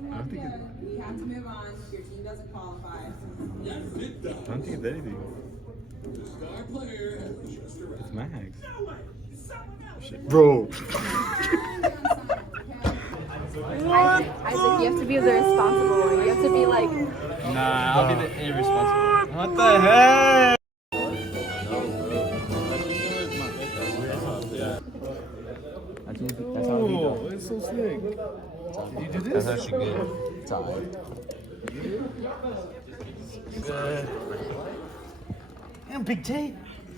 We have to move on. Your team doesn't qualify. I don't think it's anything. It's Max. Shit. Bro. Isaac, you have to be the responsible one. You have to be like. Nah, I'll be the irresponsible. What the heck? Oh, it's so sick. Did you do this? That's actually good. It's alright. Good. Damn, Big J.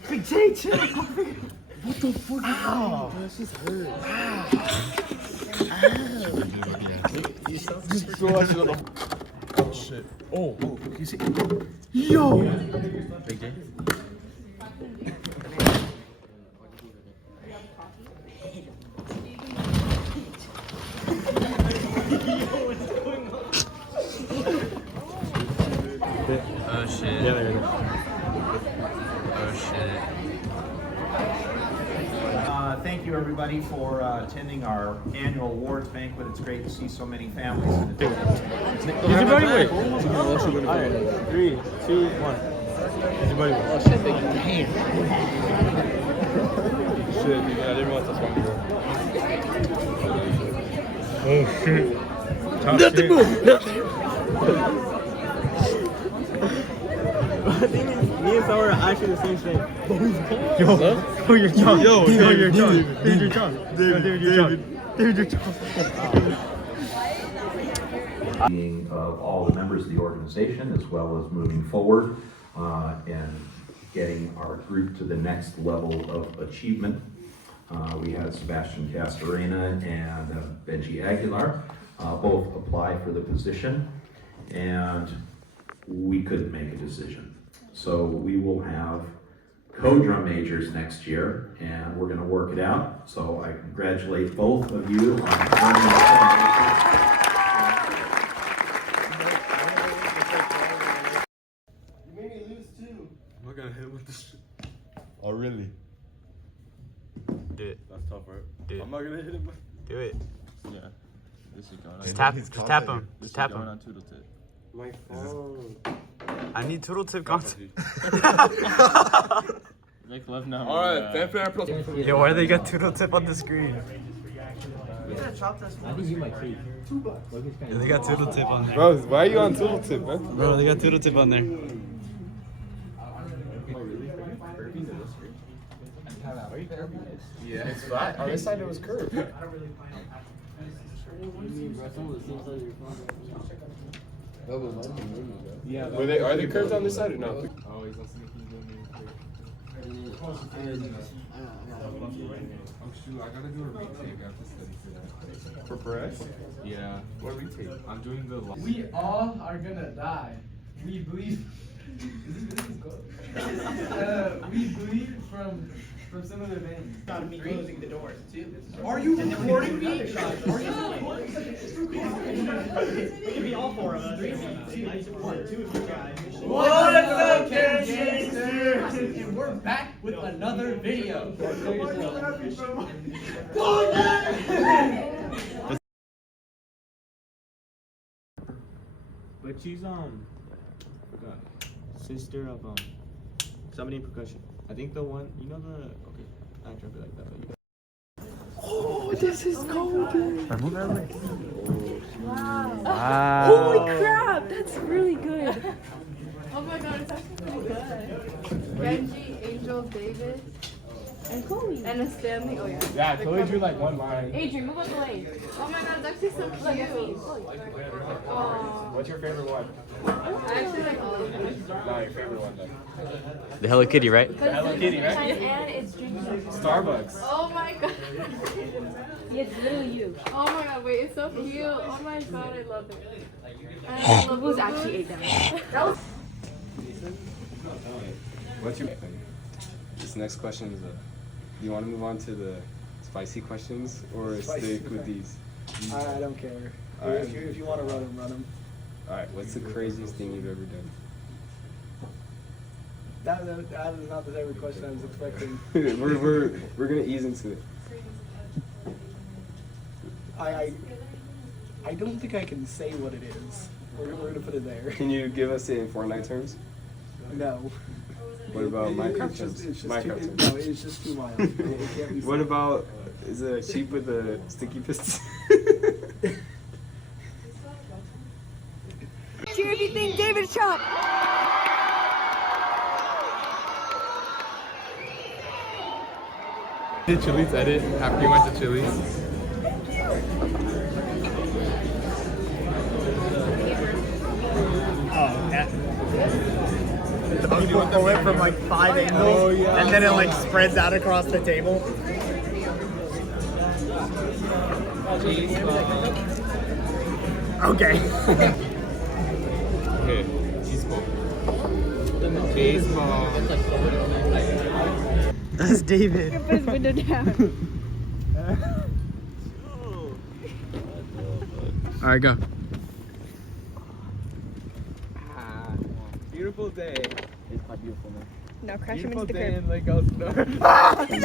Big J, chill. What the fuck? Ow. That's just hurt. Just throw that shit on the... Oh, shit. Oh, you see? Yo! Big J? Oh shit. Yeah, there it is. Oh shit. Thank you everybody for attending our annual awards banquet. It's great to see so many families in attendance. Is your body weight? Alright, 3, 2, 1. Is your body weight? Oh shit, big damn. Shit, dude, I didn't want this one to go. Oh shit. Nothing move! The thing is, me and Sour are actually the same thing. Yo, your John. Yo, your John. David, your John. David, your John. David, your John. Being of all the members of the organization, as well as moving forward and getting our group to the next level of achievement. We had Sebastian Castorena and Benji Aguilar both apply for the position, and we couldn't make a decision. So we will have co-drum majors next year, and we're going to work it out. So I congratulate both of you on earning the You made me lose too. I'm not gonna hit with this shit. Oh, really? Do it. That's tough, right? Do it. I'm not gonna hit him. Do it. Yeah. This is going on. Just tap him. Just tap him. Just tap him. on Toodle Tip. My phone. I need turtle tip content. Like love now. Alright, fanfare plus. Yo, why they got turtle tip on the screen? I think you might keep. Yeah, they got turtle tip on there. Bro, why are you on Toodle Tip, man? Bro, they got turtle tip on there. Yeah, it's flat. On this side it was curved. Yeah. Are they curved on this side or no? Oh, he's on sneaky doing Oh shoot, I gotta do a retake. I have to study for that. For Perez? Yeah. What retake? I'm doing the. We all are gonna die. We bleed. We bleed from similar veins. Got me closing the doors too. Are you recording me? It could be all four of us. 3, 2, 1, 2 of you guys. What's up, Gangsters? And we're back with another video. But she's forgot. Sister of somebody in percussion. I think the one you know the okay. I'm trying to be like that. But Oh, this is golden. Wow. Holy crap, that's really good. Oh my god, it's actually pretty good. Benji, Angel, David, And Chloe. and a Stanley. Oh yeah. yeah, I told you like one line. Adrian, move out the way. Oh my god, it's actually so cute. Aww. What's your favorite one? I actually like all of them. No, your favorite one then. The Hello Kitty, right? Hello Kitty, right? And it's drinking. Starbucks. Oh my god. It's literally you. Oh my god, wait, it's so cute. Oh my god, I love it. And I love Who's actually ate them? That was What's your This next question is you want to move on to the spicy questions or stick with these? I don't care. Alright. If you want to run them, run them. Alright, what's the craziest thing you've ever done? That is not the type of question I was expecting. we're gonna ease into it. I I don't think I can say what it is. We're gonna put it there. Can you give us it in Fortnite terms? No. What about Minecraft It's just, terms? it's just Minecraft too, terms. no, it's just too mild. It can't be What said. about, is it a sheep with a sticky piston? Cheer if you think David's Trump. Did Chili's edit after you went to Chili's? Oh, that. People pull it from like 5 angles, and then it like spreads out across the table. Okay. Okay, cheese ball. Cheese ball. That's David. Put his window down. All right, go. Beautiful day. No, crush him Beautiful into the day curb. in Lake Elsinore.